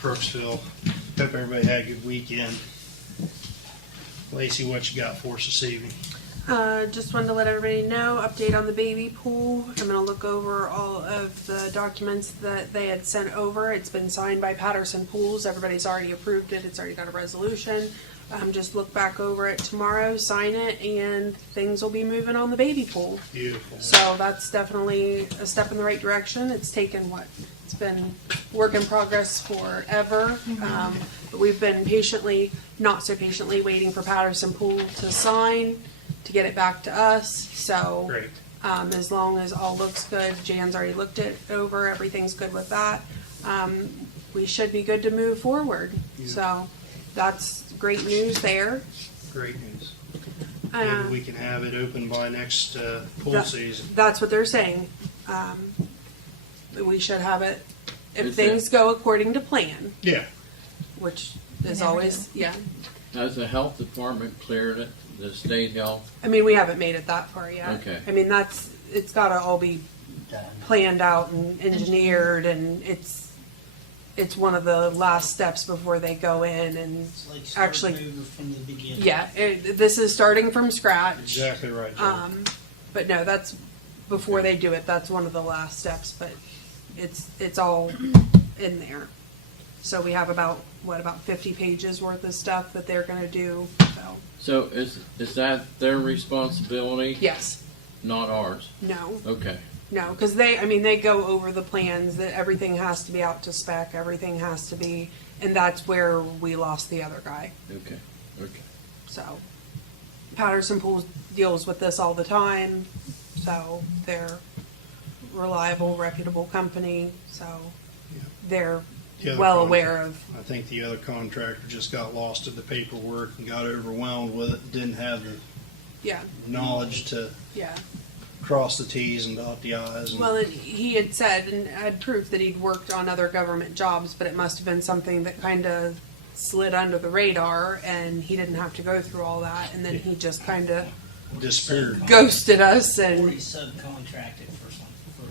Crooksville. Hope everybody had a good weekend. Lacey, what you got for us this evening? Just wanted to let everybody know, update on the baby pool. I'm going to look over all of the documents that they had sent over. It's been signed by Patterson Pools. Everybody's already approved it. It's already got a resolution. Just look back over it tomorrow, sign it, and things will be moving on the baby pool. Beautiful. So that's definitely a step in the right direction. It's taken it's been work in progress forever. But we've been not so patiently waiting for Patterson Pool to sign to get it back to us. So Great. as long as all looks good, Jan's already looked it over, everything's good with that. We should be good to move forward. So that's great news there. Great news. Maybe we can have it open by next pool season. That's what they're saying. We should have it if Is things go according to plan, Yeah. which is always, yeah. Has the health department cleared it, the state health? I mean, we haven't made it that far yet. Okay. I mean, it's gotta all be planned out and engineered, and it's one of the last steps before they go in and It's like start actually, over from the beginning. yeah, this is starting from scratch. Exactly right, Joe. But no, that's before they do it. That's one of the last steps, but it's all in there. So we have about 50 pages worth of stuff that they're going to do. So is that their responsibility? Yes. Not ours? No. Okay. No, because they go over the plans that everything has to be out to spec. Everything has to be, and that's where we lost the other guy. Okay. Okay. So Patterson Pools deals with this all the time. So they're reliable, reputable company. So they're The other well contract- aware of. I think the other contractor just got lost in the paperwork and got overwhelmed with it. Didn't have the Yeah. knowledge to Yeah. cross the T's and dot the I's. And Well, he had said and had proof that he'd worked on other government jobs, but it must have been something that kind of slid under the radar, and he didn't have to go through all that, and then he just kind of disappeared. ghosted us, Or and he subcontracted for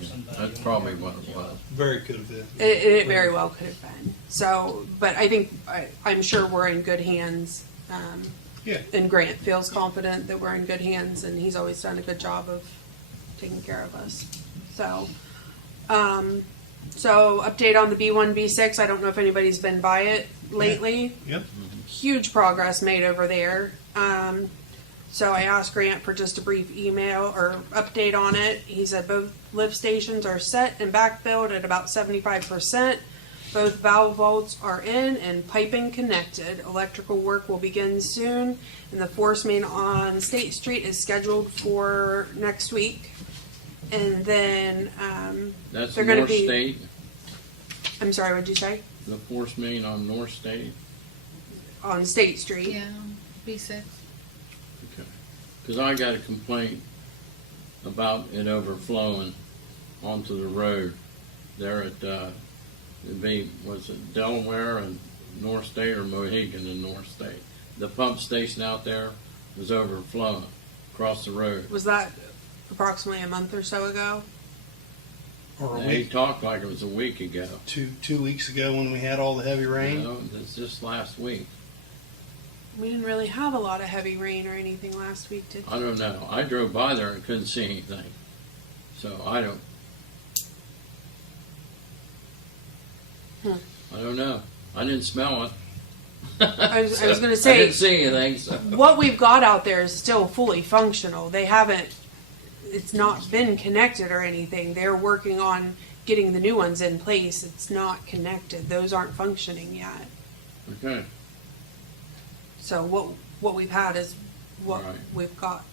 somebody. That's probably what it was. Very could have been. it very well could have been. So, but I think I'm sure we're in good hands. Yeah. And Grant feels confident that we're in good hands, and he's always done a good job of taking care of us. So, so update on the B1, B6. I don't know if anybody's been by it lately. Yep. Huge progress made over there. So I asked Grant for just a brief email or update on it. He said both lift stations are set and backfilled at about 75%. Both valve vaults are in and piping connected. Electrical work will begin soon, and the force main on State Street is scheduled for next week. And then That's they're going to North be. State, I'm sorry, what'd you say? the force main on North State? On State Street. Yeah, B6. Okay. Because I got a complaint about it overflowing onto the road there at, was it Delaware and North State, or Mohegan and North State? The pump station out there was overflowing across the road. Was that approximately a month or so ago? Or a They week, talked like it was a week ago. 2 weeks ago when we had all the heavy rain. No, it's just last week. We didn't really have a lot of heavy rain or anything last week, did we? I don't know. I drove by there and couldn't see anything. So I don't know. I didn't smell it. I was going to I say, didn't see anything. So. what we've got out there is still fully functional. It's not been connected or anything. They're working on getting the new ones in place. It's not connected. Those aren't functioning yet. Okay. So what we've had is what Right. we've got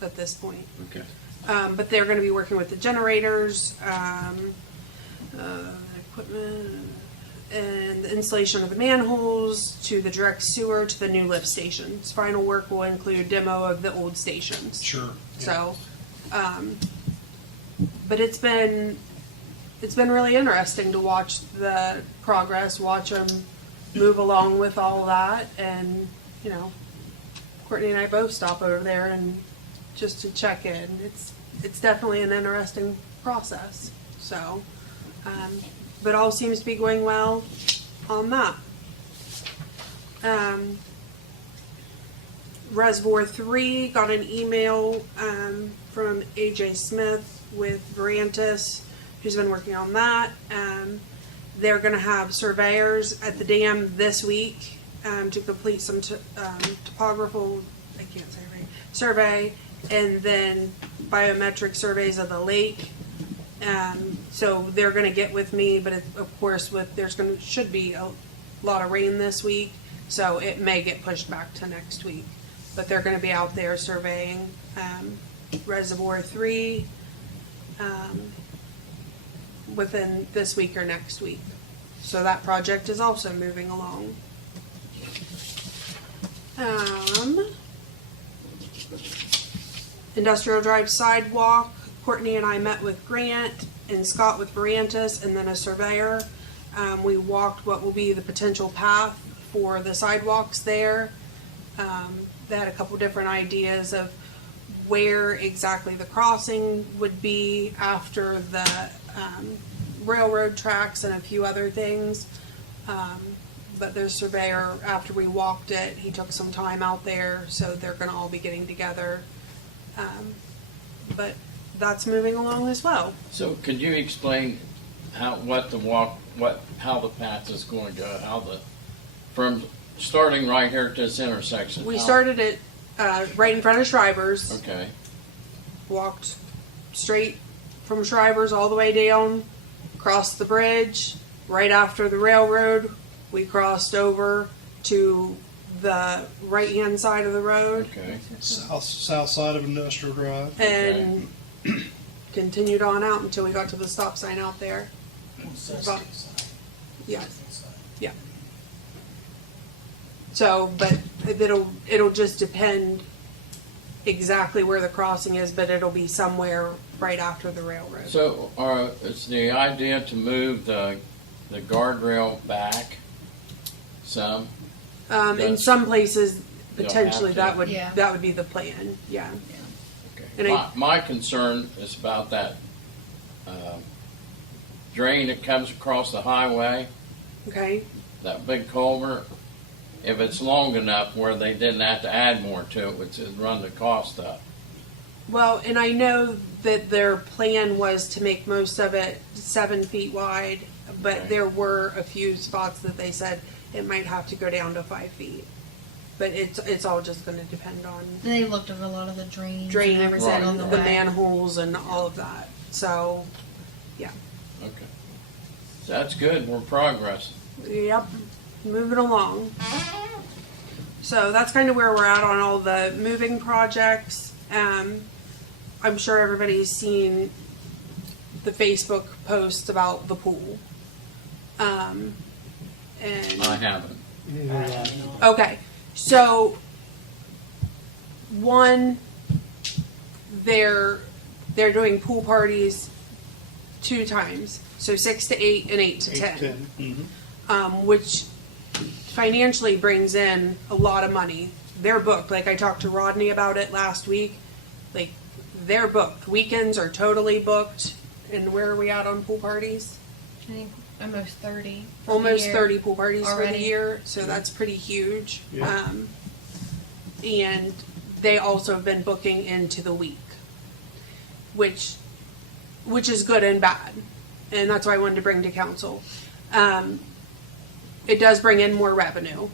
at this point. Okay. But they're going to be working with the generators, equipment, and the installation of the manholes to the direct sewer to the new lift stations. Final work will include demo of the old stations. Sure. Yeah. So, but it's been really interesting to watch the progress, watch them move along with all that, and Courtney and I both stop over there and just to check in. It's definitely an interesting process. So, but all seems to be going well. on that. Reservoir 3 got an email from AJ Smith with Verantis, who's been working on that. They're going to have surveyors at the dam this week to complete some topographical, I can't say right, survey, and then biometric surveys of the lake. So they're going to get with me, but of course, should be a lot of rain this week, so it may get pushed back to next week. But they're going to be out there surveying Reservoir 3 within this week or next week. So that project is also moving along. Industrial Drive sidewalk. Courtney and I met with Grant and Scott with Verantis, and then a surveyor. We walked what will be the potential path for the sidewalks there. They had a couple different ideas of where exactly the crossing would be after the railroad tracks and a few other things. But the surveyor, after we walked it, he took some time out there, so they're going to all be getting together. But that's moving along as well. So could you explain how the path is going to go, from starting right here to this intersection? We started it right in front of Shriver's. Okay. Walked straight from Shriver's all the way down, crossed the bridge. Right after the railroad, we crossed over to the right-hand side of the road Okay. South side of Industrial Drive. and continued on out until we got to the stop sign out there. Sesame side. Yeah. Sesame side. Yeah. So, but it'll just depend exactly where the crossing is, but it'll be somewhere right after the railroad. So, is the idea to move the guardrail back some? In some places, They'll potentially have to. that would be the plan. Yeah. Okay. And My concern is about that drain that comes across the highway, Okay. that big culvert. If it's long enough where they didn't have to add more to it, which would run the cost up. Well, and I know that their plan was to make most of it 7 feet wide, but Okay. there were a few spots that they said it might have to go down to 5 feet. But it's all just going to depend on They looked at a lot of the drains drain and everything Right. on the the way. manholes and all of that. So, Okay. So that's good. We're progressing. yep, moving along. So that's kind of where we're at on all the moving projects. I'm sure everybody's seen the Facebook post about the pool. And I haven't. okay, so one, they're doing pool parties 2 times, so 6 to 8 and 8 to 10. Mm-hmm. Which financially brings in a lot of money. They're booked. Like I talked to Rodney about it last week. Like they're booked. Weekends are totally booked. And where are we at on pool parties? I think almost 30. for the Almost year. 30 pool parties for the already. year. So that's pretty huge. Yeah. And they also have been booking into the week, which is good and bad. And that's why I wanted to bring to council. It does bring in more revenue,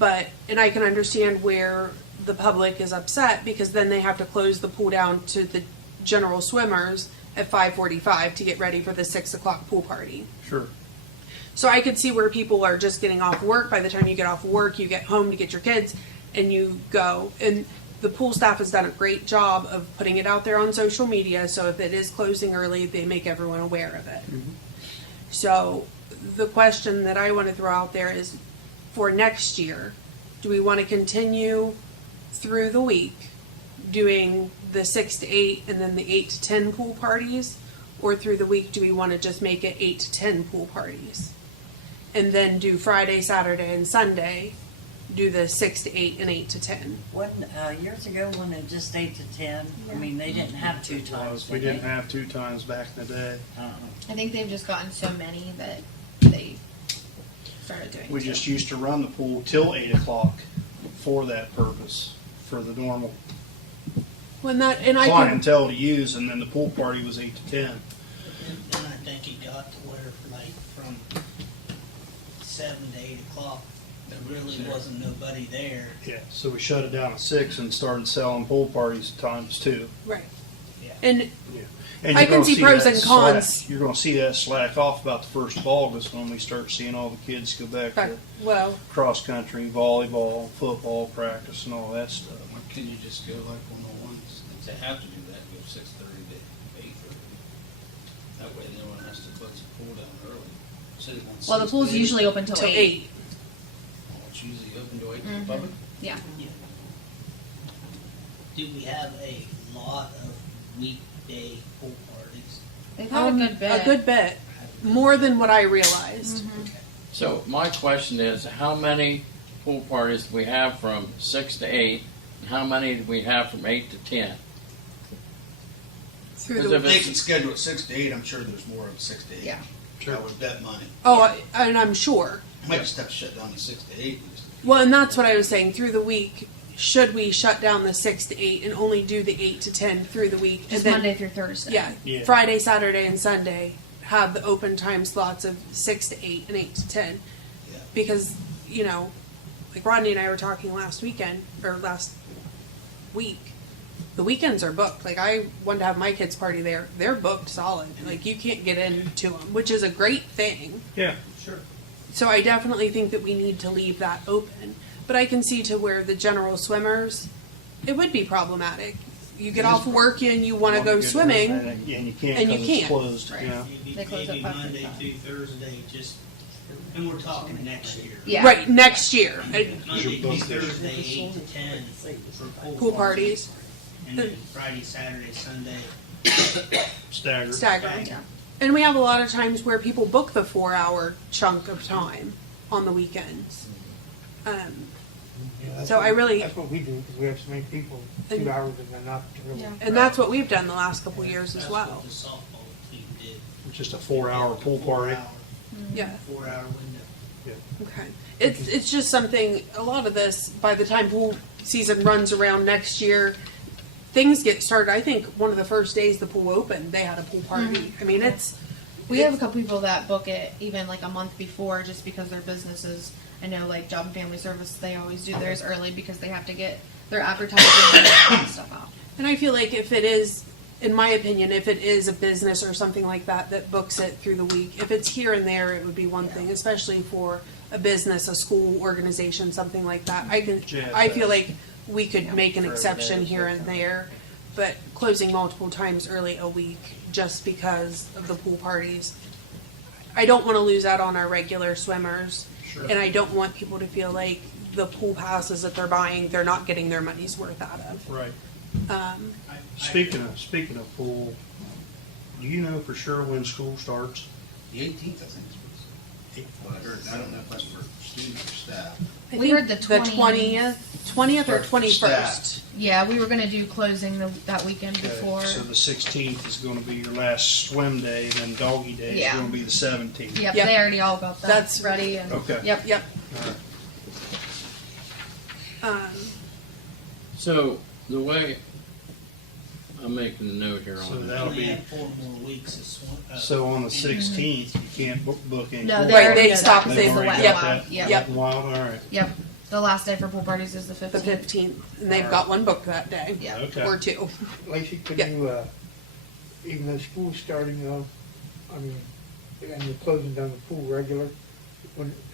and I can understand where the public is upset because then they have to close the pool down to the general swimmers at 5:45 to get ready for the 6 o'clock pool party. Sure. So I could see where people are just getting off work. By the time you get off work, you get home to get your kids and you go. And the pool staff has done a great job of putting it out there on social media. So if it is closing early, they make everyone aware of it. Mm-hmm. So the question that I want to throw out there is for next year, do we want to continue through the week doing the 6 to 8 and then the 8 to 10 pool parties? Or through the week, do we want to just make it 8 to 10 pool parties? And then do Friday, Saturday, and Sunday, do the 6 to 8 and 8 to 10. Years ago, when it just 8 to 10, I mean, they didn't have 2 times. We did didn't they? have 2 times back in the day. Uh-uh. I think they've just gotten so many that they. We just used to run the pool till 8 o'clock for that purpose, for the normal When that, and I can, clientele to use, and then the pool party was 8 to 10. And I think it got to where, like, from 7 to 8 o'clock, there really wasn't nobody there. Yeah, so we shut it down at 6 and started selling pool parties times 2. right. Yeah. And And I you're can gonna see pros that and cons. slack- You're gonna see that slack off about the 1st of August when we start seeing all the kids go back back, to well, cross-country, volleyball, football practice and all that stuff. Or can you just go like 101s, if they have to do that, go 6:30 to 8:30? That way no one has to close the pool down early. City wants Well, the 6 pool's to 8. usually open till till 8. 8. Oh, it's usually open to 8 to Mhm. the public? Yeah. Do we have a lot of weekday pool parties? They've had a good bit. A good bit. More than what I realized. Mhm. So my question is, how many pool parties do we have from 6 to 8? And how many do we have from 8 to 10? Through Because the, if If they can it's, schedule it 6 to 8, I'm sure there's more of 6 to 8. Yeah. I would bet money. and I'm sure. Might just have to shut down the 6 to 8. Well, and that's what I was saying. Through the week, should we shut down the 6 to 8 and only do the 8 to 10 through the week? Just and then, Monday through Thursday. Yeah, Yeah. Friday, Saturday, and Sunday have the open time slots of 6 to 8 and 8 to 10. Yeah. Because, you know, like Rodney and I were talking last weekend, or last week, the weekends are booked. Like, I wanted to have my kids' party there. They're booked solid. Like, you can't get into them, which is a great thing. Yeah. Sure. So I definitely think that we need to leave that open. But I can see to where the general swimmers, it would be problematic. You get off work and you want to go swimming. And you can't and you because it's can't. closed, Right. you know. Maybe, They close maybe at 5:45. Monday through Thursday, just, and we're talking next year. Yeah. Right, next year. Monday through book this. Thursday, 8 to 10 for Pool parties, And then Friday, Saturday, Sunday. Staggered. staggered. Yeah. And we have a lot of times where people book the 4-hour chunk of time on the weekends. So I really, That's what we do, because we have so many people, And- 2 hours and they're not really. Yeah. and that's what we've done the last couple years as That's well. what the softball team did. Just a 4-hour pool party. 4-hour window. Okay. It's just something, a lot of this, by the time pool season runs around next year, things get started. I think one of the first days the pool opened, they had a pool party. I mean, We have a couple people that book it even like a month before just because their businesses, I know like Job and Family Service, they always do theirs early because they have to get their advertising and stuff out. and I feel like if it is, in my opinion, if it is a business or something like that that books it through the week, if it's here and there, it would be one thing, especially for a business, a school organization, something like that. I feel like we could make an For every exception day, here and there, but closing multiple times early a week just because of the pool parties. I don't want to lose out on our regular swimmers, and I don't want people to feel like the pool passes that they're buying, they're not getting their money's worth out of. Right. I- Speaking of pool, do you know for sure when school starts? The 18th, I think is what I heard. I don't know if that's for students or staff. I We think heard the the 20th or For 21st. Yeah, we were gonna do closing that weekend before. So the 16th is gonna be your last swim day, then doggy day is Yeah. gonna be the 17th. Yep, Yep. they already all got that That's- ready and. Okay. Yep. Yep. All right. so the way, I'm making a note here So on it. that'll Only be, had 4 more weeks of swim. so on the 16th, you can't book any. No, pool they Right, already they know stopped that. the- It's the already wet yep. got wild. that? Yep. Yep. Wild, all right. Yep. The last day for pool parties is the 15th. The 15th, and they've got one booked that day. Yeah. Okay. Or two. Lacey, could Yeah. you, even though school's starting though, I mean, and you're closing down the pool regular,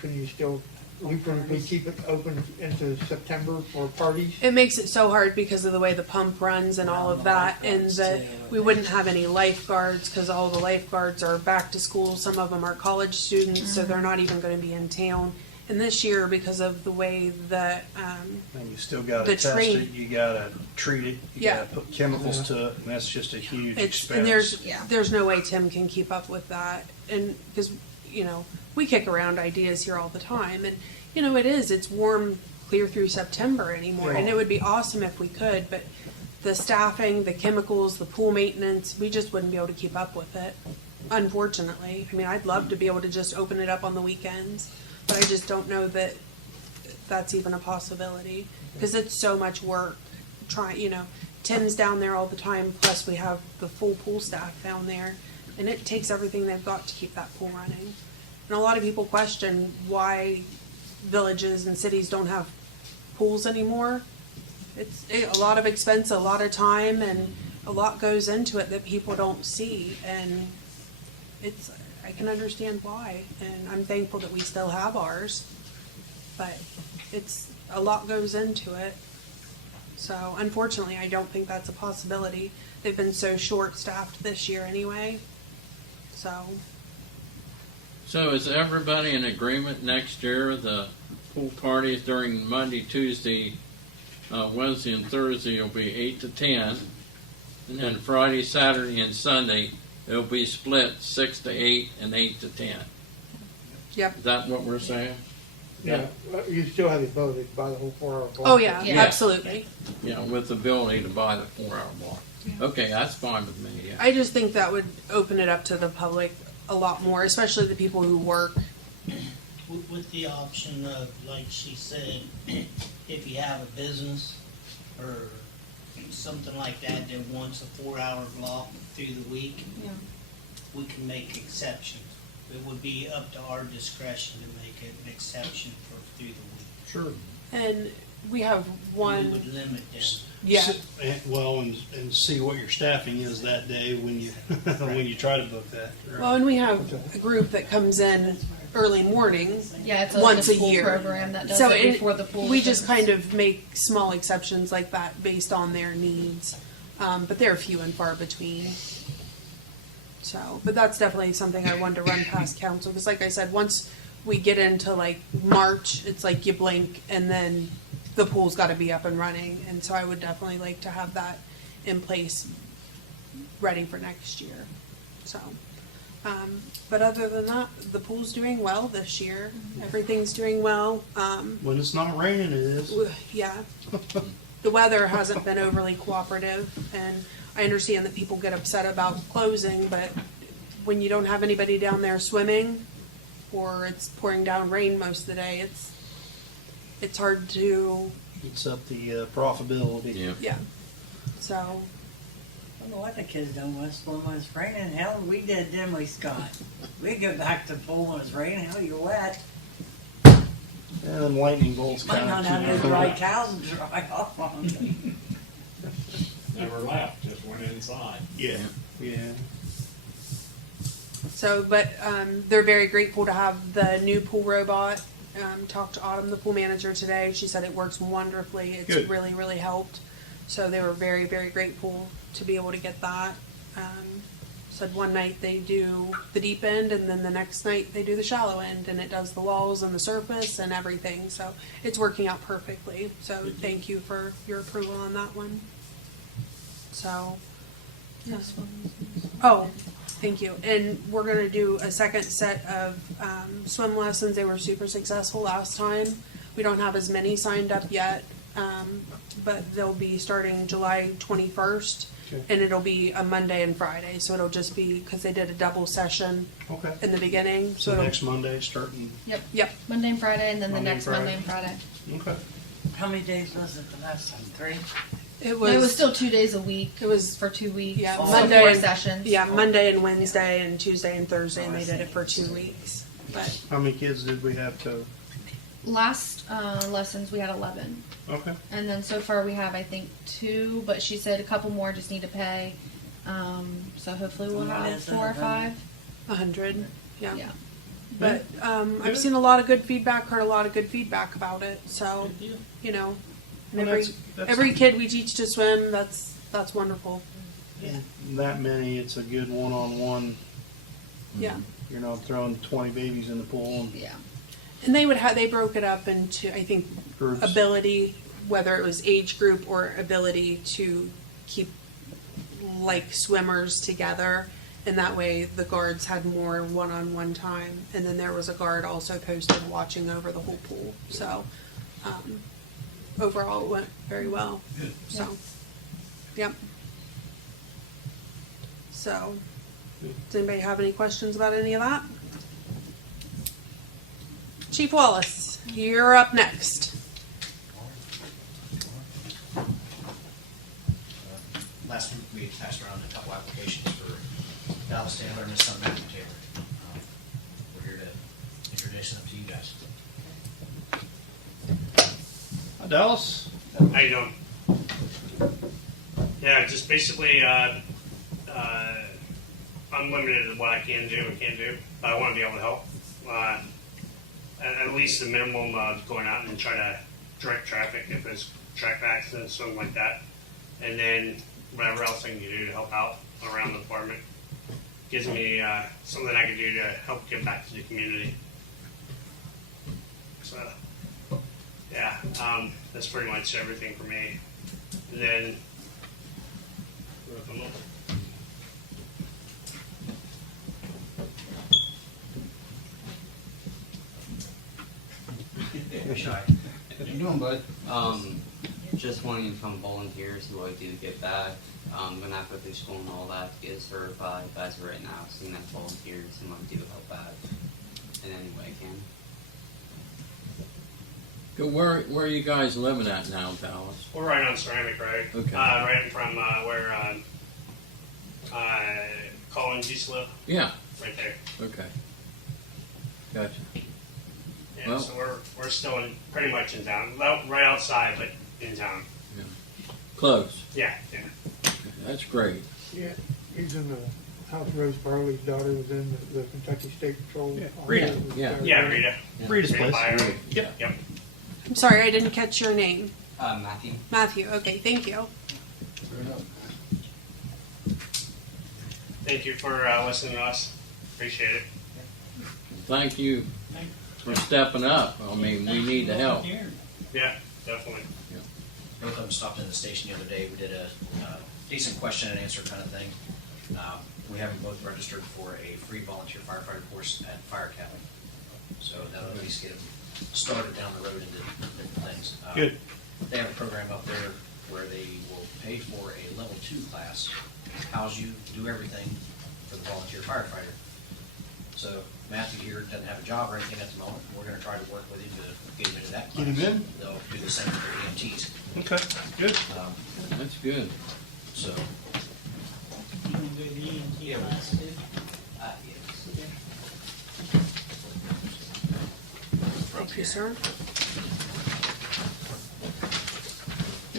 can you still, we can keep it open into September for parties? It makes it so hard because of the way the pump runs and all of that, and that we wouldn't have any lifeguards because all the lifeguards are back to school. Some of them are college students, so they're not even going to be in town. And this year, because of the way that, And you still gotta The test train- it, you gotta treat it, you Yeah. gotta put chemicals to it, and that's just a huge it's, expense. and Yeah. there's no way Tim can keep up with that. And because, you know, we kick around ideas here all the time, and, you know, it's warm clear through September anymore, and it would be awesome if we could, but the staffing, the chemicals, the pool maintenance, we just wouldn't be able to keep up with it, unfortunately. I mean, I'd love to be able to just open it up on the weekends, but I just don't know that that's even a possibility, because it's so much work. Tim's down there all the time, plus we have the full pool staff down there, and it takes everything they've got to keep that pool running. And a lot of people question why villages and cities don't have pools anymore. It's a lot of expense, a lot of time, and a lot goes into it that people don't see, and I can understand why, and I'm thankful that we still have ours, but a lot goes into it. So unfortunately, I don't think that's a possibility. They've been so short-staffed this year anyway, so. So is everybody in agreement next year, the pool parties during Monday, Tuesday, Wednesday and Thursday will be 8 to 10, and then Friday, Saturday and Sunday, it'll be split 6 to 8 and 8 to 10. Yep. Is that what we're saying? Yeah, you still have the ability to buy the whole 4 hour block. Oh, yeah, Yeah. absolutely. Yeah, with the ability to buy the 4-hour block. Okay, that's fine with me, yeah. I just think that would open it up to the public a lot more, especially the people who work. With the option of, like she said, if you have a business or something like that that wants a 4-hour block through the week, Yeah. we can make exceptions. It would be up to our discretion to make an exception for through the week. Sure. And we have We one, would limit them. yeah, Well, and see what your staffing is that day when you, when you try to book that. well, and we have a group that comes in early morning. Yeah, it's Once a school year. program that does So it before the pool. we just opens. kind of make small exceptions like that based on their needs. But they're few and far between. So, but that's definitely something I wanted to run past council, because like I said, once we get into like March, it's like you blink and then the pool's gotta be up and running. And so I would definitely like to have that in place, ready for next year. So, but other than that, the pool's doing well this year. Everything's doing well. When it's not raining, it is. Yeah. The weather hasn't been overly cooperative, and I understand that people get upset about closing, but when you don't have anybody down there swimming, or it's pouring down rain most of the day, it's hard to, Eats up the profitability. Yeah. yeah. So, I don't know what the kids don't want to swim when it's raining. Hell, we did, didn't we, Scott? We go back to the pool when it's raining. Hell, you're wet. And then lightning bolts Might kind not of. have no dry towels to dry off on. Never left, just went inside. Yeah, yeah. so, but, they're very grateful to have the new pool robot. Talked to Autumn, the pool manager, today. She said it works wonderfully. It's Good. really, really helped. So they were very, very grateful to be able to get that. Said one night they do the deep end, and then the next night they do the shallow end, and it does the walls and the surface and everything. So it's working out perfectly. So thank you for your approval on that one. So, oh, thank you. And we're gonna do a second set of swim lessons. They were super successful last time. We don't have as many signed up yet, but they'll be starting July 21st. Okay. And it'll be a Monday and Friday, so it'll just be, because they did a double session Okay. in the beginning. So it'll- next Monday, starting. Yep, Monday and Friday, and then Monday the and next Friday. Monday and Friday. Okay. How many days was it the last time? 3? it It was was, still 2 days a week. it was, for 2 weeks. yeah, Oh. So Monday 4 and, sessions. yeah, Monday and Wednesday and Tuesday and Thursday, and they did it for 2 weeks. But, How many kids did we have to? Last lessons we had 11, Okay. and then so far we have I think 2. But she said a couple more just need to pay. So hopefully we'll What have is 4 or it? 5. 100, yeah. Yeah. But I've seen a lot of good feedback, heard a lot of good feedback about it. So, you know, and Well, every that's- every kid we teach to swim, that's wonderful. That many, it's a good one-on-one. Yeah. You're not throwing 20 babies in the pool and Yeah. And they broke it up into, I think, groups. ability, whether it was age group or ability to keep like swimmers together. And that way the guards had more one-on-one time. And then there was a guard also posted watching over the whole pool. So, overall it went very well. So, yep. So, does anybody have any questions about any of that? Chief Wallace, you're up next. Last week we had passed around a couple applications for Dallas Taylor and his son Matthew Taylor. We're here to introduce them to you guys. Hi, Dallas. How you doing? Yeah, just basically unlimited in what I can do and can't do, but I want to be able to help. At least the minimum of going out and try to direct traffic if there's traffic accidents, something like that. And then whatever else I can do to help out around the department. Gives me something I can do to help give back to the community. So, yeah, that's pretty much everything for me. And then, Shy. What you doing, bud? Just wanting to come volunteer, see what I do to get back. I'm gonna have to go through school and all that to get certified, but as of right now, seeing that volunteer, seeing what I do to help back in any way I can. Go, where are you guys living at now, Dallas? we're right on Ceramic Road. Okay. Right from where Collins used to live, Yeah, right there. okay. Gotcha. Yeah, Well- so we're still pretty much in town, right outside, but in town. Close. Yeah. That's great. Yeah, he's in the house Rose Barley's daughter was in the Kentucky State Patrol. Yeah, Rita. yeah. Yeah, Rita. Rita's Rita place. Byron. Yep. Yep. I'm sorry, I didn't catch your name. Matthew? Matthew, okay, thank you. Thank you for listening to us. Appreciate it. Thank you for stepping up. I mean, we need the help. Yeah, definitely. Both of them stopped in the station the other day. We did a decent question and answer kind of thing. We have them both registered for a free volunteer firefighter course at Fire Academy. So that'll at least get them started down the road into different things. Good. They have a program up there where they will pay for a level 2 class, house you, do everything for the volunteer firefighter. So Matthew here doesn't have a job or anything at the moment. We're gonna try to work with him to get him into that class. Get him in? They'll do the same for EMTs. Okay, good. That's good. So, You can go to the EMT class too. Thank you, sir.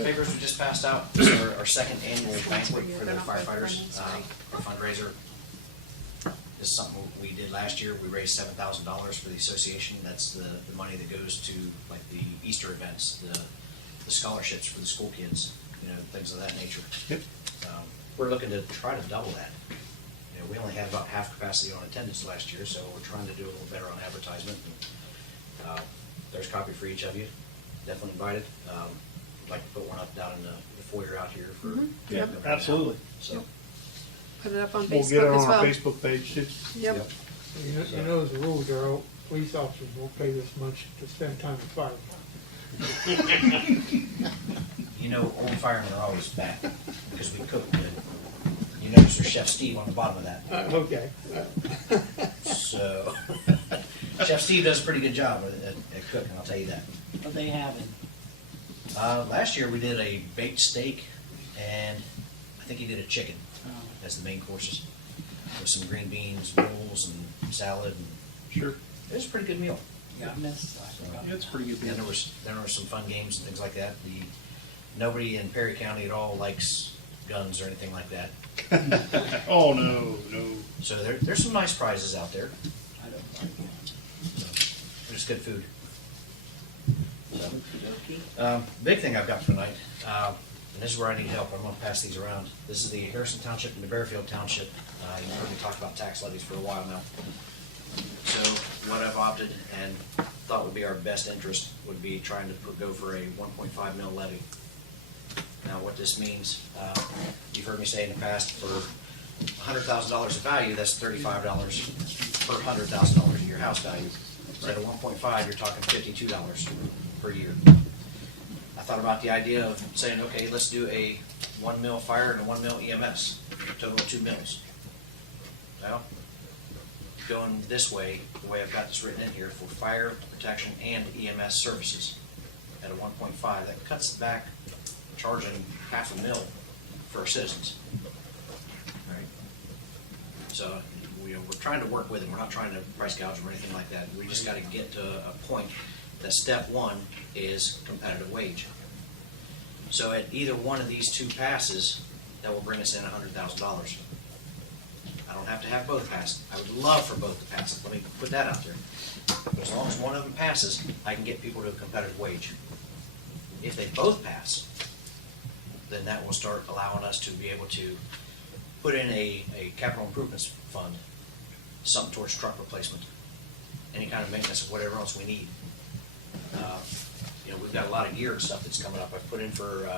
papers we just passed out. This is our second annual banquet for the firefighters, our fundraiser. This is something we did last year. We raised $7,000 for the association. That's the money that goes to like the Easter events, the scholarships for the school kids, you know, things of that nature. Yep. We're looking to try to double that. You know, we only had about half capacity on attendance last year, so we're trying to do a little better on advertisement. And, there's a copy for each of you. Definitely invited. I'd like to put one up down in the foyer out here for. Yeah, absolutely. So. Put it up on We'll Facebook get it as on well. our Facebook page too. Yep. You know the rules are, all police officers won't pay this much to spend time with fire. You know, old firemen are always bad because we cook good. You notice there's Chef Steve on the bottom of that. Okay. So, Chef Steve does a pretty good job at cooking, I'll tell you that. What they having? Last year we did a baked steak and I think he did a chicken as the main courses with some green beans, rolls, and salad. And Sure. it was a pretty good meal. Yeah, I missed. Yeah, it's pretty good. And there were some fun games and things like that. Nobody in Perry County at all likes guns or anything like that. Oh, no. So there's some nice prizes out there. I don't like it. So, there's good food. So, big thing I've got for tonight, and this is where I need help. I'm going to pass these around. This is the Harrison Township and the Bearfield Township. You've heard me talk about tax levies for a while now. So what I've opted and thought would be our best interest would be trying to go for a 1.5 mil levy. Now what this means, you've heard me say in the past, for $100,000 of value, that's $35 per $100,000 of your house value. Instead of 1.5, you're talking $52 per year. I thought about the idea of saying, okay, let's do a 1 mil fire and a 1 mil EMS, total of 2 mils. Well, going this way, the way I've got this written in here, for fire protection and EMS services at a 1.5, that cuts back charging $500,000 for our citizens. All right. So we're trying to work with them. We're not trying to price gouge them or anything like that. We just got to get to a point that step one is competitive wage. So at either one of these two passes, that will bring us in $100,000. I don't have to have both passed. I would love for both to pass. Let me put that out there. As long as one of them passes, I can get people to a competitive wage. If they both pass, then that will start allowing us to be able to put in a capital improvements fund, something towards truck replacement, any kind of maintenance of whatever else we need. We've got a lot of gear and stuff that's coming up. I've put in for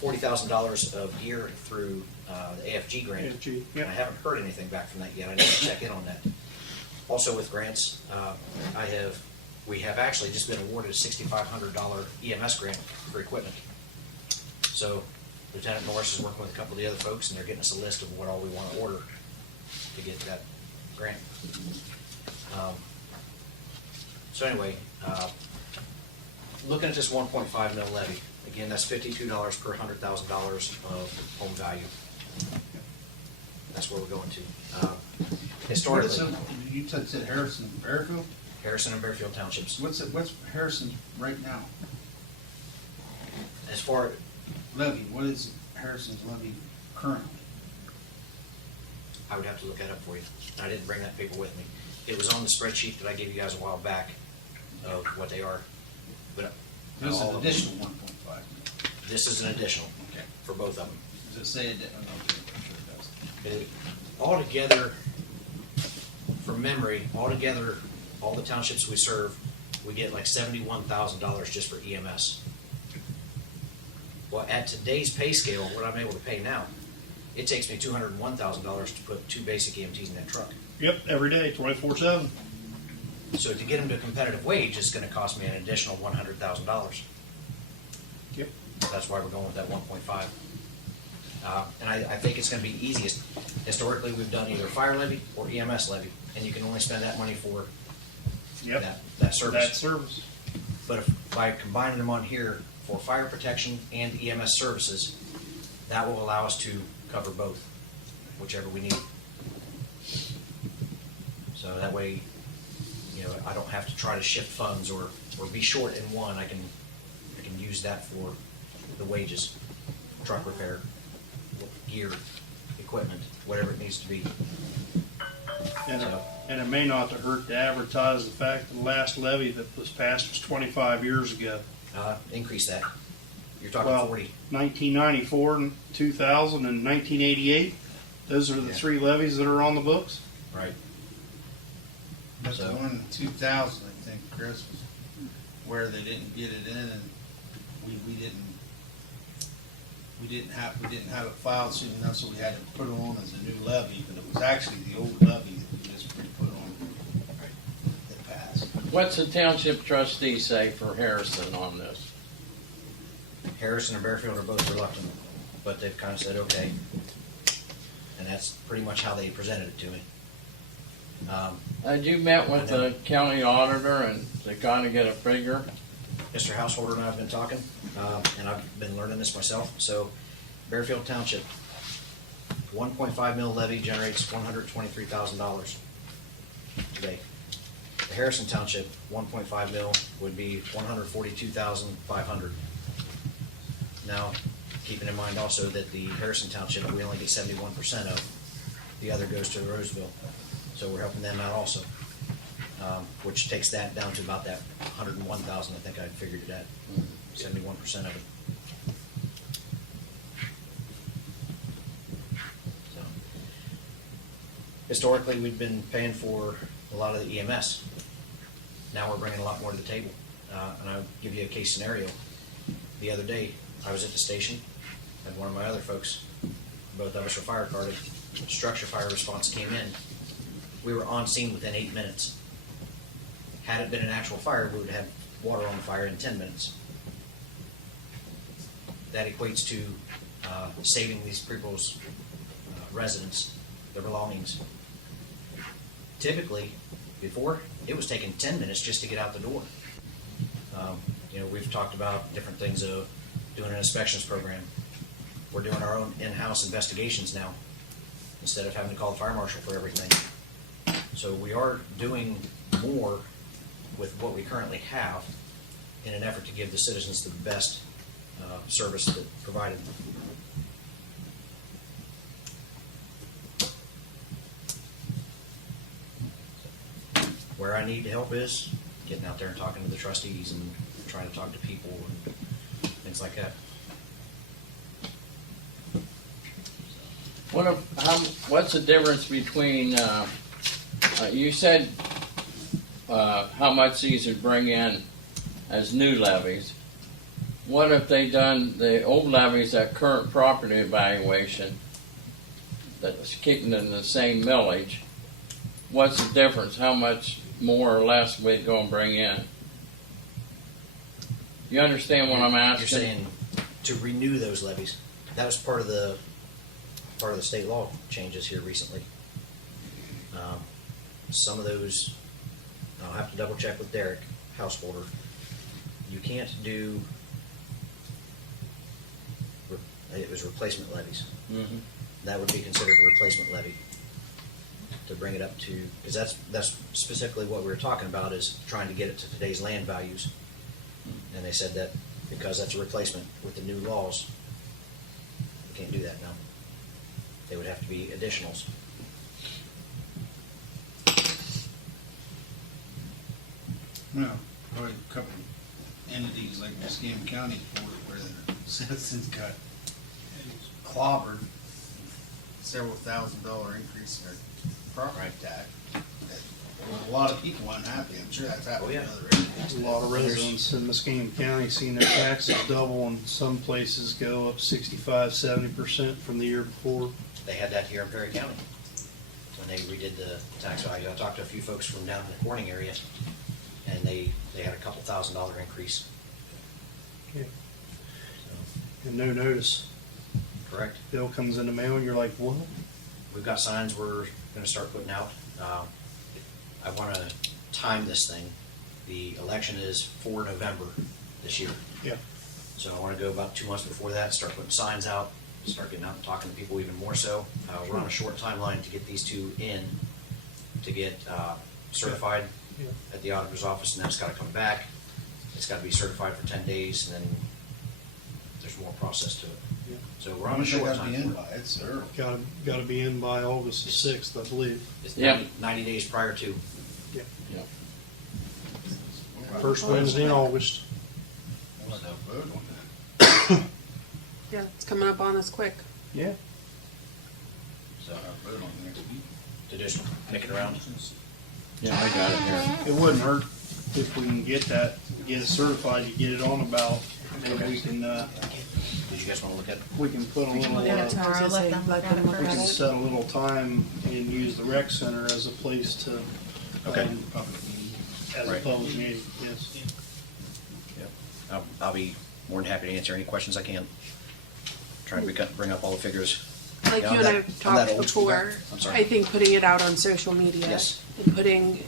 $40,000 of gear through the AFG grant. AFG, yep. And I haven't heard anything back from that yet. I need to check in on that. Also with grants, we have actually just been awarded a $6,500 EMS grant for equipment. So Lieutenant Norris is working with a couple of the other folks, and they're getting us a list of what all we want to order to get that grant. So anyway, looking at this 1.5 mil levy, again, that's $52 per $100,000 of home value. That's where we're going to. Historically, You said Harrison, Bearfield? Harrison and Bearfield Townships. What's Harrison's right now? As far, Levy, what is Harrison's levy currently? I would have to look that up for you. I didn't bring that paper with me. It was on the spreadsheet that I gave you guys a while back of what they are. But This is all an of them- additional 1.5. This is an additional Okay. for both of them. Does it say it? I'm sure it does. Altogether, from memory, altogether, all the townships we serve, we get like $71,000 just for EMS. Well, at today's pay scale, what I'm able to pay now, it takes me $201,000 to put 2 basic EMTs in that truck. Yep, every day, 24/7. So to get them to a competitive wage, it's gonna cost me an additional $100,000. Yep. That's why we're going with that 1.5. And I think it's gonna be easiest. Historically, we've done either fire levy or EMS levy, and you can only spend that money for Yep. that service. That service. But if by combining them on here for fire protection and EMS services, that will allow us to cover both, whichever we need. So that way, I don't have to try to shift funds or be short in one. I can use that for the wages, truck repair, gear, equipment, whatever it needs to be. And it may not hurt to advertise the fact that the last levy that was passed was 25 years ago. Increase that. You're talking Well, 40. 1994 and 2000 and 1988. Those are the Yeah. 3 levies that are on the books. Right. But So- the one in 2000, I think, Chris, was where they didn't get it in, and we didn't have it filed soon enough, so we had to put it on as a new levy, but it was actually the old levy that we just put on that passed. What's the township trustee say for Harrison on this? Harrison and Bearfield are both reluctant, but they've kind of said, okay. And that's pretty much how they presented it to me. Had you met with the county auditor and to kind of get a figure? Mr. Householder and I have been talking, and I've been learning this myself. So Bearfield Township, 1.5 mil levy generates $123,000 today. The Harrison Township, 1.5 mil would be $142,500. Now, keeping in mind also that the Harrison Township, we only get 71% of. The other goes to Roseville. So we're helping them out also, which takes that down to about that 101,000. I think I figured it at 71% of it. So historically, we've been paying for a lot of the EMS. Now we're bringing a lot more to the table, and I'll give you a case scenario. The other day, I was at the station, and one of my other folks, both of us were fire carded. Structure fire response came in. We were on scene within 8 minutes. Had it been an actual fire, we would have water on the fire in 10 minutes. That equates to saving these people's residents, their belongings, typically, before, it was taking 10 minutes just to get out the door. You know, we've talked about different things of doing an inspections program. We're doing our own in-house investigations now, instead of having to call the fire marshal for everything. So we are doing more with what we currently have in an effort to give the citizens the best service that provided. Where I need help is getting out there and talking to the trustees and trying to talk to people and things like that. What's the difference between, you said, how much these would bring in as new levies? What if they done the old levies at current property evaluation that's keeping in the same millage? What's the difference? How much more or less we gonna bring in? You understand what I'm asking? You're saying to renew those levies. That was part of the state law changes here recently. Some of those, I'll have to double check with Derek, householder. You can't do, it was replacement levies. Mhm. That would be considered a replacement levy to bring it up to, because that's specifically what we were talking about, is trying to get it to today's land values. And they said that because that's a replacement with the new laws, we can't do that now. They would have to be additionals. No, probably a couple entities like Muscatine County where their citizens got clobbered, several $1,000 increase in their property tax. A lot of people unhappy. I'm sure that's happened in other areas. A lot of residents in Muscatine County seen their taxes double, and some places go up 65-70% from the year before. They had that here in Perry County when they redid the tax value. I talked to a few folks from down in the Corning area, and they had a couple $1,000 increase. Yeah. So, And no notice. correct. Bill comes in the mail, and you're like, what? We've got signs we're gonna start putting out. I wanna time this thing. The election is for November this year. Yeah. So I wanna go about 2 months before that, start putting signs out, start getting out and talking to people even more so. We're on a short timeline to get these two in, to get certified Yeah. at the auditor's office, and then it's gotta come back. It's gotta be certified for 10 days, and then there's more process to it. Yeah. So we're on a short Gotta be in time. by, it's early. Gotta be in by August the 6th, I believe. It's Yeah. 90 days prior to. First Wednesday in August. We'll have a vote on that. Yeah, it's coming up on us quick. Yeah. So I'll vote on it next week. To just make it around. Yeah, I got it here. It wouldn't hurt if we can get it certified, you get it on about, maybe we can, Did you guys wanna look at it? we can put a little, Look at it tomorrow, let them look at it we can first. set a little time and use the rec center as a place to, Okay. Public meeting. as a Right. public meeting, yes. I'll be more than happy to answer any questions I can. Trying to bring up all the figures. Like Yeah, you I'm and I that- have I'm that talked old school guy. before, I'm sorry. I think putting it out on social media. Yes. And putting,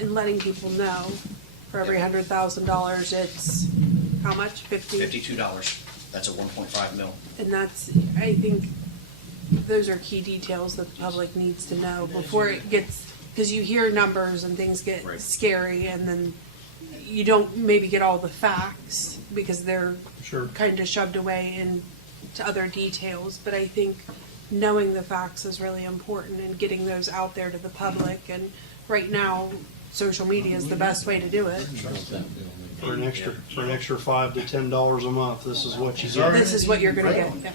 and letting people know, for every $100,000, it's, how much? 50? $52. That's a 1.5 mil. And that's, I think, those are key details that the public needs to know before it gets, because you hear numbers and things get Right. scary, and then you don't maybe get all the facts because they're Sure. kind of shoved away into other details. But I think knowing the facts is really important and getting those out there to the public. And right now, social media is the best way to do it. For an extra $5 to $10 a month, this is what you He's get. already- This is what you're gonna get. Yeah.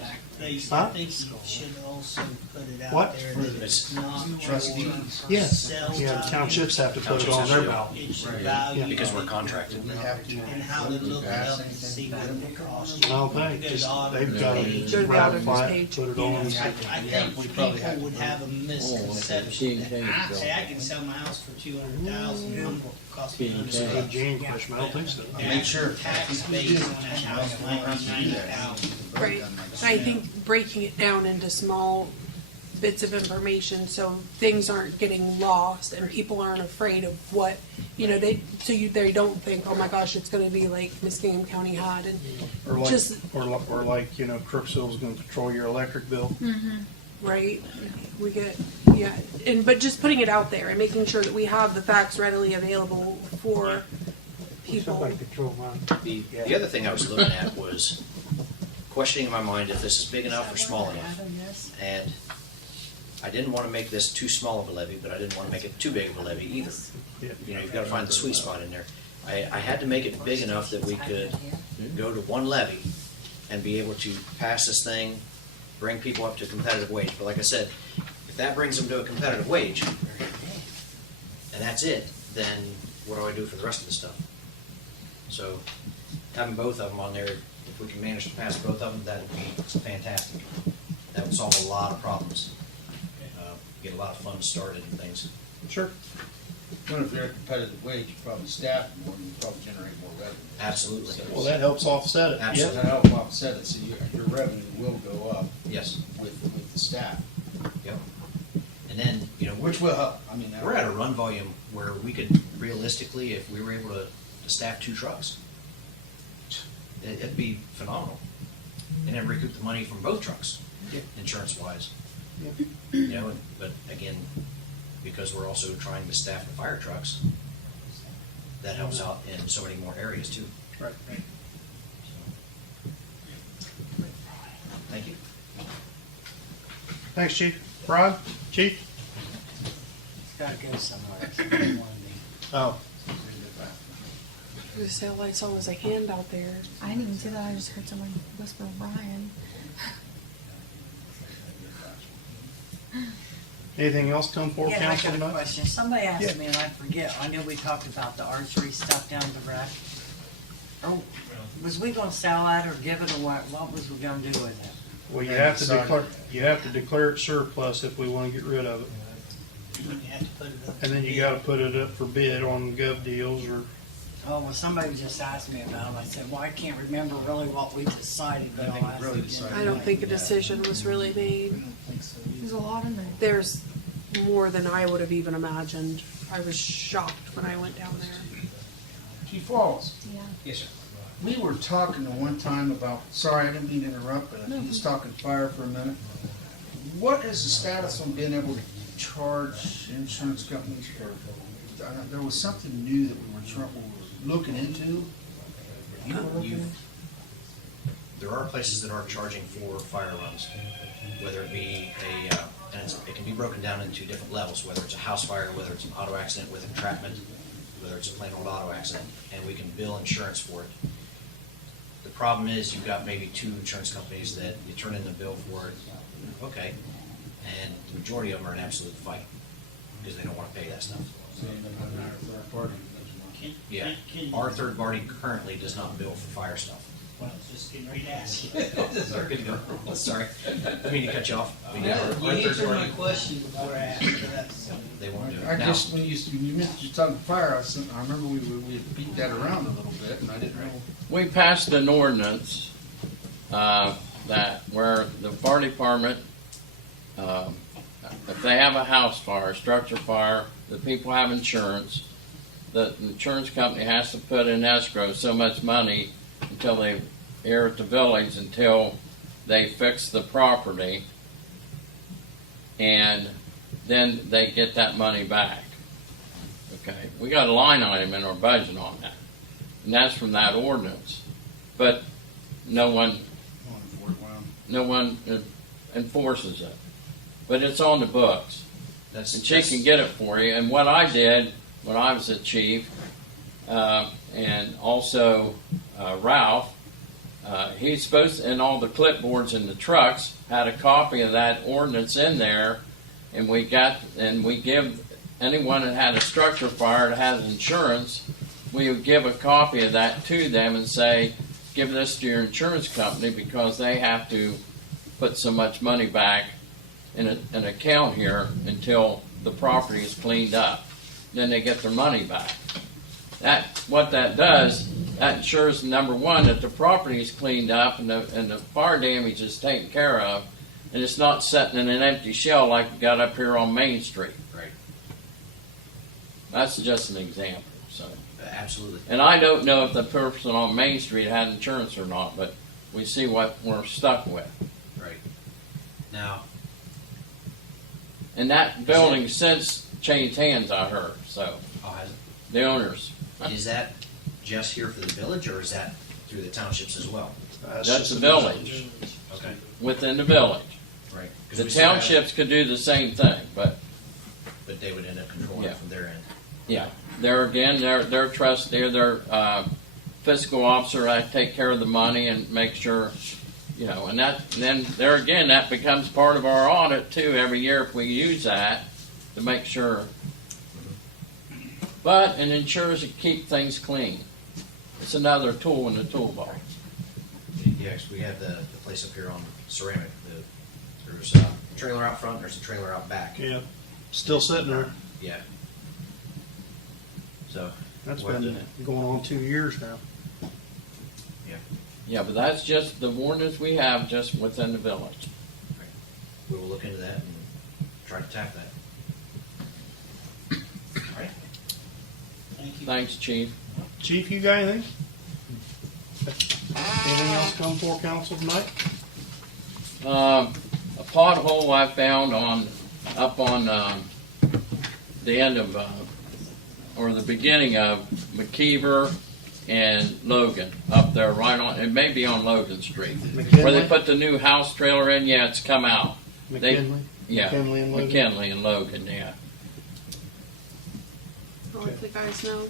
Huh? I think you should also put it out What? there that it's not Trustees. Yes. sell Yeah, the value. townships have to put it on their ballot. It should Right. value. Because we're contracted. We have to. And how to look it up and see what it costs. I don't think, Go to just, the they've got auditor's to Go to the ratify auditor's it, page. put it on. I think we probably have people would have a misconception that, hey, I can sell my house for 200,000, I'm gonna cost me Hey, Jane question, I don't think so. Make sure. Tax base on that house might be 90,000. Right. So I think breaking it down into small bits of information so things aren't getting lost and people aren't afraid of what, they don't think, oh my gosh, it's gonna be like Muscatine County had, and Or like, just, or like, Crooksville's gonna control your electric bill. right? We get, but just putting it out there and making sure that we have the facts readily available for people. Somebody control mine. The other thing I was looking at was questioning in my mind if this is big enough or small enough. And I didn't want to make this too small of a levy, but I didn't want to make it too big of a levy either. You've got to find the sweet spot in there. I had to make it big enough that we could go to one levy and be able to pass this thing, bring people up to a competitive wage. But like I said, if that brings them to a competitive wage, and that's it, then what do I do for the rest of the stuff? So having both of them on there, if we can manage to pass both of them, that would be fantastic. That would solve a lot of problems. Get a lot of funds started and things. Sure. But if they're a competitive wage, you probably staff more, and you probably generate more revenue. Absolutely. Well, that helps offset it. Absolutely. That helps offset it, so your revenue will go up Yes. with the staff, Yep. And then, which will help. I mean, we're at a run volume where we could realistically, if we were able to staff 2 trucks, it'd be phenomenal. And then recoup the money from both trucks, insurance-wise. But again, because we're also trying to staff the fire trucks, that helps out in so many more areas too. Right. Thank you. Thanks, Chief. Rod? Chief? It's gotta go somewhere. It's not one of these. Oh, I said, all I saw was a hand out there. I didn't even see that. I just heard someone whisper Brian. anything else come for Yeah, I council got a tonight? question. Somebody asked Yeah. me, and I forget, I know we talked about the archery stuff down the rec. Oh, was we gonna sell that or give it or what was we gonna do with it? Well, you have to declare it surplus if we wanna get rid of it. You have to put it up. And then you gotta put it up for bid on gov deals or, Oh, well, somebody just asked me about it. I said, well, I can't remember really what we decided, but I I'll think ask we really again. decided. I don't think a decision was really made. There's a lot in there. There's more than I would have even imagined. I was shocked when I went down there. Chief Walls, Yeah. Yes, sir. we were talking at one time about, sorry, I didn't mean to interrupt, but I was talking fire for a minute. What is the status on being able to charge insurance companies for, there was something new that we were looking into? There are places that are charging for fire runs, whether it be it can be broken down into different levels, whether it's a house fire, whether it's an auto accident with entrapment, whether it's a plain old auto accident, and we can bill insurance for it. The problem is you've got maybe 2 insurance companies that you turn in the bill for it, okay, and the majority of them are an absolute fight because they don't want to pay that stuff. Yeah, our third party currently does not bill for fire stuff. Well, I was just getting ready to ask you. Sorry, good to go. Sorry, I mean to cut you off. I mean, You our third answered my party, question before I asked you that. they won't do it. I Now, just, when you mentioned you talking fire, I remember we had beat that around a little bit, and I didn't know. We passed an ordinance, that where the fire department, if they have a house fire, structure fire, the people have insurance, the insurance company has to put in escrow so much money until they air at the village until they fix the property, and then they get that money back. Okay, we got a line item in our budget on that, and that's from that ordinance, but no one enforces it. But it's on the books, and she can get it for you. And what I did when I was a chief, and also Ralph, he's supposed to, and all the clipboards in the trucks had a copy of that ordinance in there, and we give anyone that had a structure fire that has insurance, we would give a copy of that to them and say, give this to your insurance company because they have to put so much money back in an account here until the property is cleaned up. Then they get their money back. What that does, that ensures, number one, that the property is cleaned up and the fire damage is taken care of, and it's not sitting in an empty shell like we got up here on Main Street. Right. That's just an example, so. Absolutely. And I don't know if the person on Main Street had insurance or not, but we see what we're stuck with. Right. Now, And that building since changed hands, I heard, so, oh, has it? the owners. Is that just here for the village, or is that through the townships as well? That's just the a village, Okay. within the village. Right. 'Cause The we still have- townships could do the same thing, but, But they would end up controlling Yeah. it from their end. yeah. They're, again, they're trustee, they're, fiscal officer, I take care of the money and make sure, you know, and that, then, there again, that becomes part of our audit too, every year if we use that, to make sure. But it ensures you keep things clean. It's another tool in the toolbox. Yeah, 'cause we have the place up here on Ceramic. There's a trailer out front, there's a trailer out back. Yeah, still sitting there. Yeah. So, That's What been going on 2 years now. Yeah, but that's just the ordinance we have just within the village. we will look into that and try to tackle that. All right. Thank you. Thanks, chief. Chief, you got anything? Anything else come for council tonight? A pothole I found up on the end of, or the beginning of McKeever and Logan, up there right on, it may be on Logan Street. Where they McKinley? put the new house trailer in, yeah, it's come out. McKinley? Yeah, McKinley and Logan? McKinley and Logan, yeah. I'll let the guys know.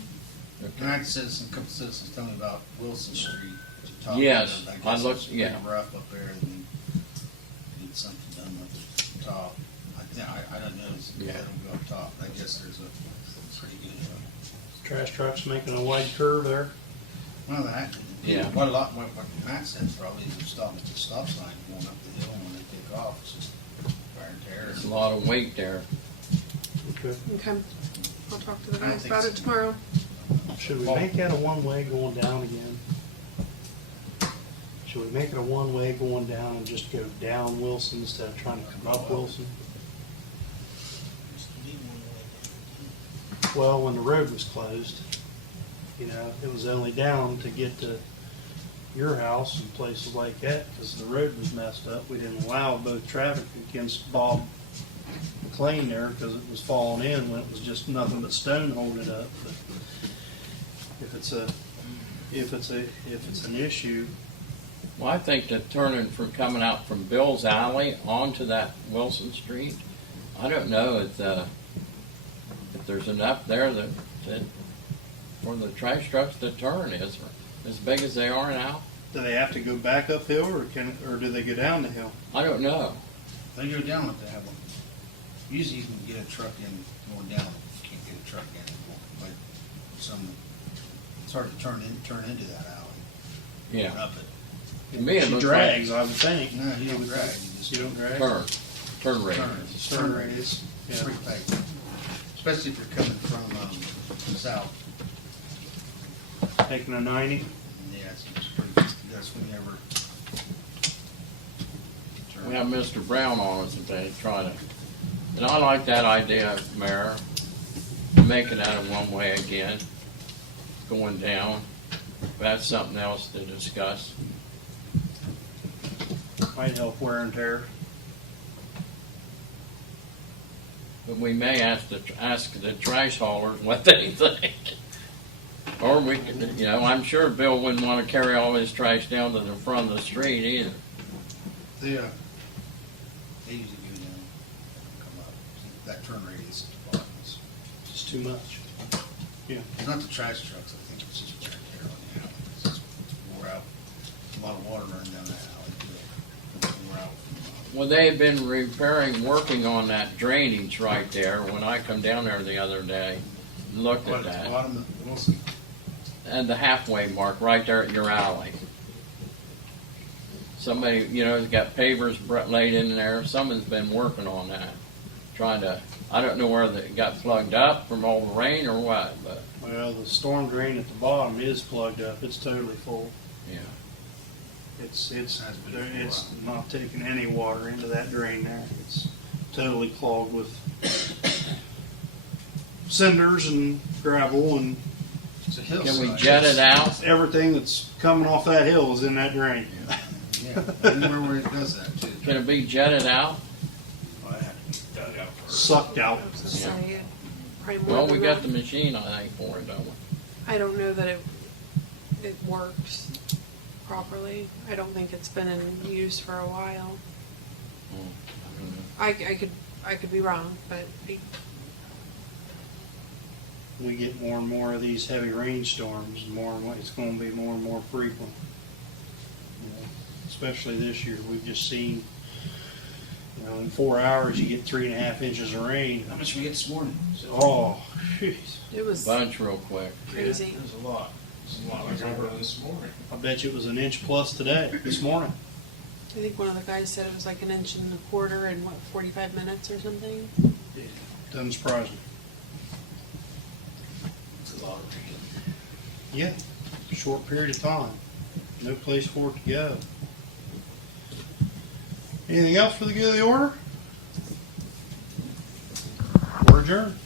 And I had citizens, a couple citizens tell me about Wilson Street. to top Yes, it up. I guess looked- it's pretty yeah. rough up there, and need something done with the top. I don't know, Yeah. let them go up top. I guess there's a pretty good, Trash trucks making a wide curve there. well, that, Yeah. what Matt said probably is stop at the stop sign going up the hill, and when they take off, it's just wear and tear. There's a lot of weight there. Okay. Okay. I'll talk to the I guys think about so. it tomorrow. Should we make that a one-way going down again? Should we make it a one-way going down and just go down Wilson instead of trying to come up Wilson? Used to be one way down. Well, when the road was closed, you know, it was only down to get to your house and places like that, because the road was messed up. We didn't allow both traffic against Bob McLean there, because it was falling in when it was just nothing but stone holding it up. But if it's an issue, Well, I think that turning from coming out from Bill's Alley onto that Wilson Street, I don't know if there's enough there that for the trash trucks to turn, is as big as they are now. do they have to go back uphill, or do they go down the hill? I don't know. They go down if they have one. Usually you can get a truck in going down, you can't get a truck in, but it's hard to turn into that alley. Yeah, Going up it. to me it She looks drags, like I would think. No, you don't drag, you just You don't drag? turn rate. turn radius. It's pretty tight, especially if you're coming from south. Taking a 90? Yeah, it's pretty. That's whenever. We have Mr. Brown on us today, trying to, and I like that idea, Mayor, making that a one-way again, going down. That's something else to discuss. Might help wear and tear. But we may ask the trash haulers what they think. Or we could, you know, I'm sure Bill wouldn't want to carry all his trash down to the front of the street either. They usually go down, come up. That turn radius is the bottom. Just too much. It's not the trash trucks, I think it's just wear and tear on the alley. It's wore out. A lot of water running down that alley too. Wore out. Well, they had been working on that drainage right there when I come down there the other day and looked What, at at the that. bottom of Wilson? And the halfway mark right there at your alley. Somebody, you know, has got pavers laid in there. Someone's been working on that, trying to. I don't know whether it got plugged up from all the rain or what, but Well, the storm drain at the bottom is plugged up. It's totally full. yeah. It's Has been for a it's not taking any water into that drain there. It's totally clogged with cinders and gravel, and It's a hillside. Can we jet it out? everything that's coming off that hill is in that drain. Yeah, anywhere where it does that too. Can it be jetted out? Well, it had to be dug out first. Sucked out. So, yeah, probably more Well, than we got that. the machine, I think, for it, don't we? I don't know that it works properly. I don't think it's been in use for a while. I could be wrong, but We get more and more of these heavy rainstorms, more and more, it's gonna be more and more frequent. You know, especially this year, we've just seen, you know, in 4 hours, you get 3.5 inches of rain. How much we get this morning? Oh, jeez. it was Bunch real quick. crazy. There's a lot. It's a lot like over this morning. I bet you it was an inch plus today, this morning. I think one of the guys said it was like 1.25 inches in 45 minutes or something. Doesn't surprise me. It's a lot of rain. Yeah, short period of time. No place for it to go. Anything else for the good of the order? We're adjourned.